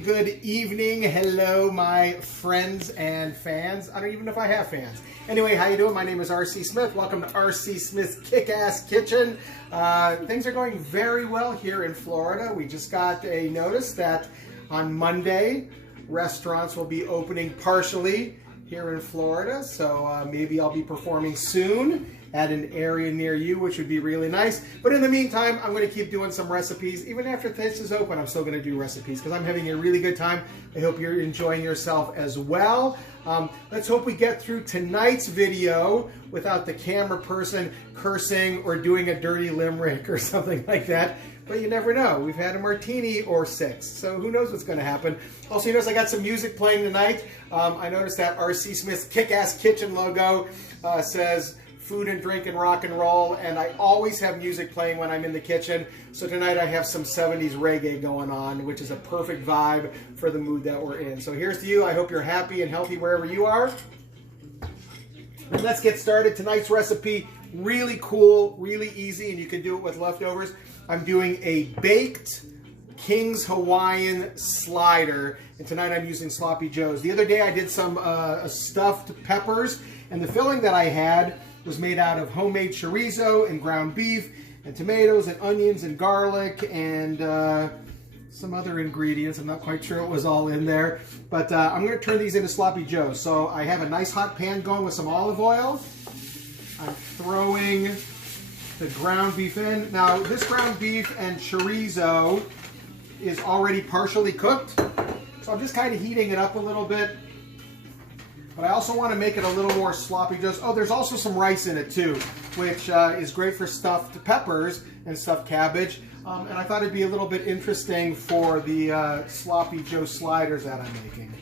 good evening. Hello, my friends and fans. I don't even know if I have fans. Anyway, how you doing? My name is R.C. Smith. Welcome to R.C. Smith's Kick-Ass Kitchen. Things are going very well here in Florida. We just got a notice that on Monday, restaurants will be opening partially here in Florida. So maybe I'll be performing soon at an area near you, which would be really nice. But in the meantime, I'm going to keep doing some recipes. Even after this is open, I'm still going to do recipes because I'm having a really good time. I hope you're enjoying yourself as well. Let's hope we get through tonight's video without the camera person cursing or doing a dirty limerick or something like that. But you never know. We've had a martini or 6, so who knows what's going to happen. Also, you notice I got some music playing tonight. I noticed that R.C. Smith's Kick-Ass Kitchen logo says food and drink and rock and roll, and I always have music playing when I'm in the kitchen. So tonight I have some 70s reggae going on, which is a perfect vibe for the mood that we're in. So here's to you. I hope you're happy and healthy wherever you are. And let's get started. Tonight's recipe, really cool, really easy, and you can do it with leftovers. I'm doing a baked King's Hawaiian slider, and tonight I'm using Sloppy Joe's. The other day I did some stuffed peppers, and the filling that I had was made out of homemade chorizo and ground beef and tomatoes and onions and garlic and some other ingredients. I'm not quite sure what was all in there, but I'm going to turn these into Sloppy Joe's. So I have a nice hot pan going with some olive oil. I'm throwing the ground beef in. Now this ground beef and chorizo is already partially cooked, so I'm just kind of heating it up a little bit. But I also want to make it a little more Sloppy Joe's. Oh, there's also some rice in it too, which is great for stuffed peppers and stuffed cabbage. And I thought it'd be a little bit interesting for the Sloppy Joe sliders that I'm making.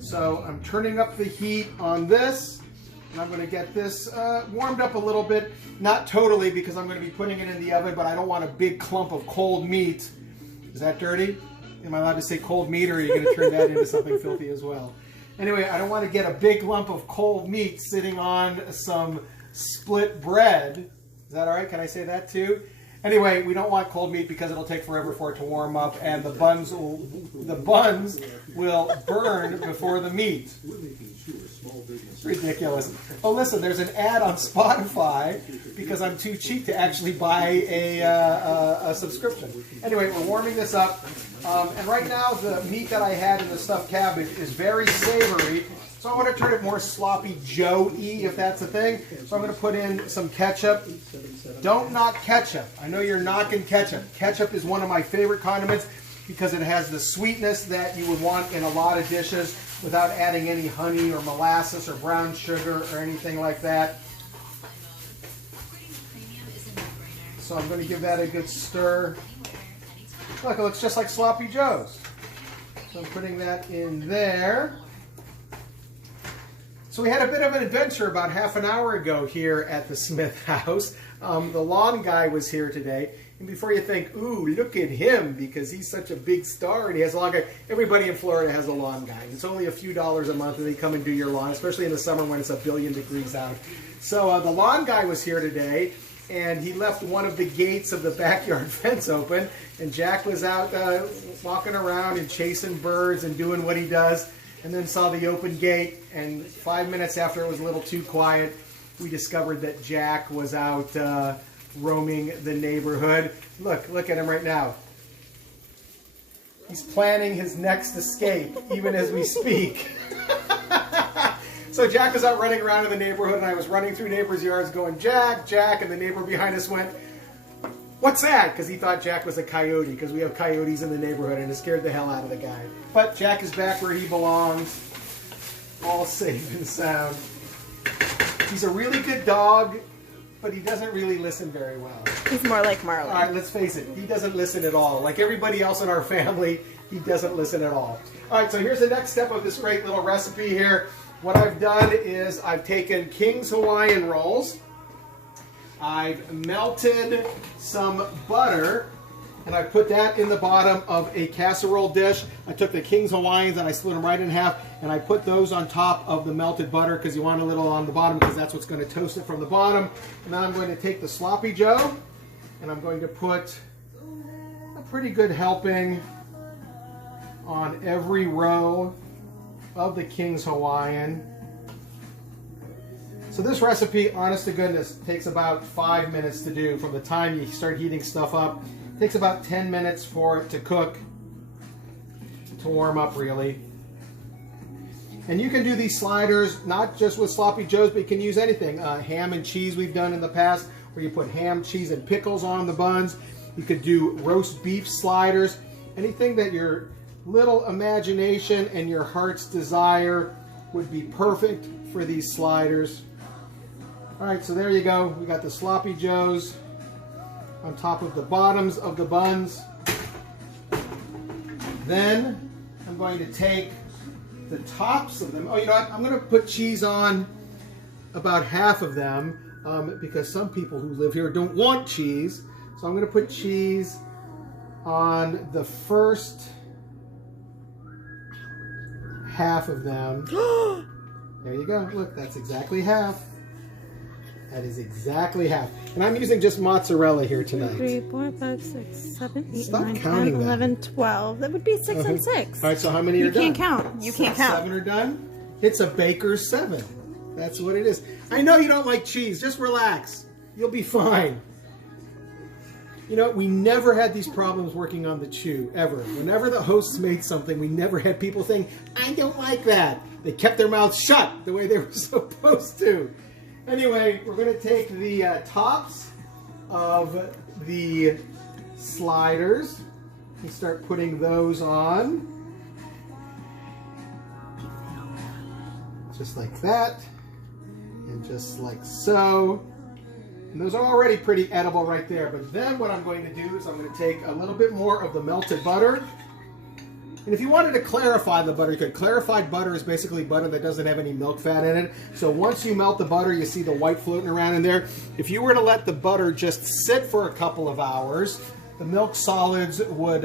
So I'm turning up the heat on this, and I'm going to get this warmed up a little bit. Not totally, because I'm going to be putting it in the oven, but I don't want a big clump of cold meat. Is that dirty? Am I allowed to say cold meat, or are you going to turn that into something filthy as well? Anyway, I don't want to get a big lump of cold meat sitting on some split bread. Is that all right? Can I say that too? Anyway, we don't want cold meat because it'll take forever for it to warm up, and the buns will burn before the meat. Ridiculous. Oh, listen, there's an ad on Spotify because I'm too cheap to actually buy a subscription. Anyway, we're warming this up. And right now, the meat that I had in the stuffed cabbage is very savory. So I want to turn it more Sloppy Joe-y, if that's a thing. So I'm going to put in some ketchup. Don't knock ketchup. I know you're knocking ketchup. Ketchup is one of my favorite condiments because it has the sweetness that you would want in a lot of dishes without adding any honey or molasses or brown sugar or anything like that. So I'm going to give that a good stir. Look, it looks just like Sloppy Joe's. So I'm putting that in there. So we had a bit of an adventure about half an hour ago here at the Smith house. The lawn guy was here today. And before you think, ooh, look at him, because he's such a big star and he has a lawn guy. Everybody in Florida has a lawn guy. It's only a few dollars a month and they come and do your lawn, especially in the summer when it's 1,000,000,000 degrees out. So the lawn guy was here today, and he left one of the gates of the backyard fence open, and Jack was out walking around and chasing birds and doing what he does, and then saw the open gate, and 5 minutes after it was a little too quiet, we discovered that Jack was out roaming the neighborhood. Look at him right now. He's planning his next escape, even as we speak. So Jack was out running around in the neighborhood, and I was running through neighbors' yards going, Jack, Jack, and the neighbor behind us went, what's that? Because he thought Jack was a coyote, because we have coyotes in the neighborhood, and it scared the hell out of the guy. But Jack is back where he belongs, all safe and sound. He's a really good dog, but he doesn't really listen very well. He's more like Marley. All right, let's face it. He doesn't listen at all. Like everybody else in our family, he doesn't listen at all. All right, so here's the next step of this great little recipe here. What I've done is I've taken King's Hawaiian rolls. I've melted some butter, and I put that in the bottom of a casserole dish. I took the King's Hawaiians and I split them right in half, and I put those on top of the melted butter because you want a little on the bottom because that's what's going to toast it from the bottom. And then I'm going to take the Sloppy Joe, and I'm going to put a pretty good helping on every row of the King's Hawaiian. So this recipe, honest to goodness, takes about 5 minutes to do. From the time you start heating stuff up, it takes about 10 minutes for it to cook, to warm up really. And you can do these sliders not just with sloppy joes, but you can use anything. Ham and cheese we've done in the past, where you put ham, cheese, and pickles on the buns. You could do roast beef sliders. Anything that your little imagination and your heart's desire would be perfect for these sliders. All right, so there you go. We got the sloppy joes on top of the bottoms of the buns. Then I'm going to take the tops of them. Oh, you know what? I'm going to put cheese on about half of them because some people who live here don't want cheese. So I'm going to put cheese on the first half of them. There you go. Look, that's exactly half. That is exactly half. And I'm using just mozzarella here tonight. 3, 4, 5, 6, 7, 8, Stop 9, 10, counting 11, 12. That would be 6 and 6. All right, so how many are done? You can't count. You can't count. 7 are done? It's a baker's 7. That's what it is. I know you don't like cheese. Just relax. You'll be fine. You know, we never had these problems working on the chew, ever. Whenever the hosts made something, we never had people saying, I don't like that. They kept their mouths shut the way they were supposed to. Anyway, we're going to take the tops of the sliders and start putting those on. Just like that. And just like so. And those are already pretty edible right there. But then what I'm going to do is I'm going to take a little bit more of the melted butter. And if you wanted to clarify the butter, you could. Clarified butter is basically butter that doesn't have any milk fat in it. So once you melt the butter, you see the white floating around in there. If you were to let the butter just sit for a couple of hours, the milk solids would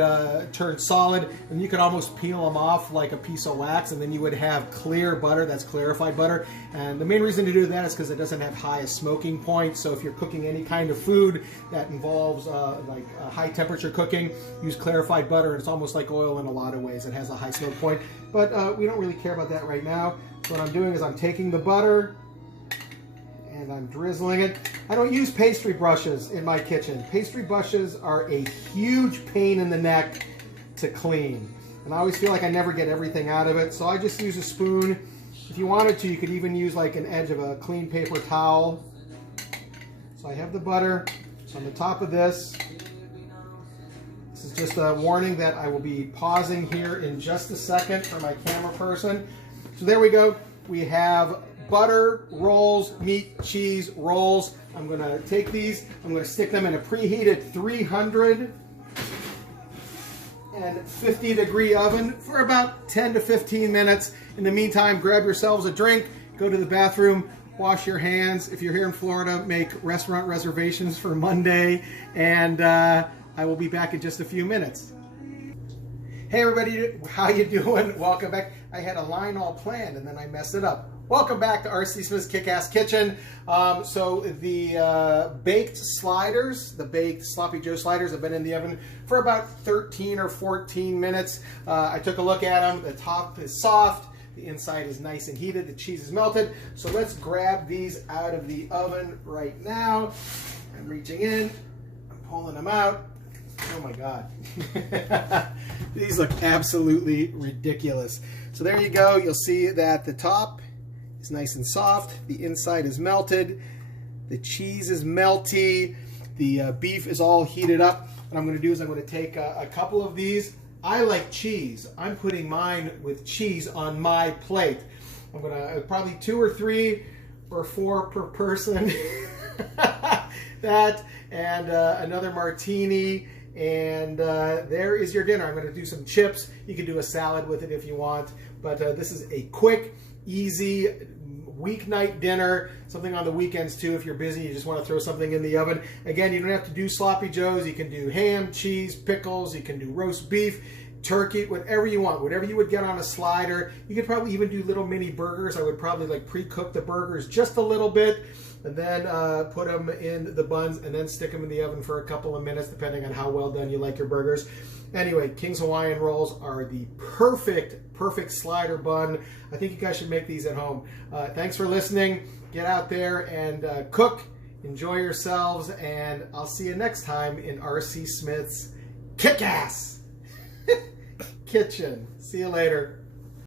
turn solid, and you could almost peel them off like a piece of wax, and then you would have clear butter. That's clarified butter. And the main reason to do that is because it doesn't have high smoking point. So if you're cooking any kind of food that involves like high temperature cooking, use clarified butter. And it's almost like oil in a lot of ways. It has a high smoke point, but we don't really care about that right now. So what I'm doing is I'm taking the butter and I'm drizzling it. I don't use pastry brushes in my kitchen. Pastry brushes are a huge pain in the neck to clean. And I always feel like I never get everything out of it, so I just use a spoon. If you wanted to, you could even use like an edge of a clean paper towel. So I have the butter on the top of this. This is just a warning that I will be pausing here in just a second for my camera person. So there we go. We have butter rolls, meat, cheese rolls. I'm going to take these, I'm going to stick them in a preheated 350-degree oven for about 10 to 15 minutes. In the meantime, grab yourselves a drink, go to the bathroom, wash your hands. If you're here in Florida, make restaurant reservations for Monday, and I will be back in just a few minutes. Hey everybody, how you doing? Welcome back. I had a line all planned and then I messed it up. Welcome back to R.C. Smith's Kick-Ass Kitchen. So the baked sliders, the baked sloppy joe sliders have been in the oven for about 13 or 14 minutes. I took a look at them. The top is soft. The inside is nice and heated. The cheese is melted. So let's grab these out of the oven right now. I'm reaching in. I'm pulling them out. Oh my God. These look absolutely ridiculous. So there you go. You'll see that the top is nice and soft. The inside is melted. The cheese is melty. The beef is all heated up. What I'm going to do is I'm going to take a couple of these. I like cheese. I'm putting mine with cheese on my plate. I'm going to probably 2 or 3 or 4 per person. That and another martini. And there is your dinner. I'm going to do some chips. You can do a salad with it if you want. But this is a quick, easy weeknight dinner. Something on the weekends too if you're busy. You just want to throw something in the oven. Again, you don't have to do sloppy joes. You can do ham, cheese, pickles. You can do roast beef, turkey, whatever you want. Whatever you would get on a slider. You could probably even do little mini burgers. I would probably like pre-cook the burgers just a little bit. and then put them in the buns, and then stick them in the oven for a couple of minutes, depending on how well done you like your burgers. Anyway, King's Hawaiian Rolls are the perfect slider bun. I think you guys should make these at home. Thanks for listening. Get out there and cook. Enjoy yourselves, and I'll see you next time in R.C. Smith's Kick-Ass Kitchen. See you later.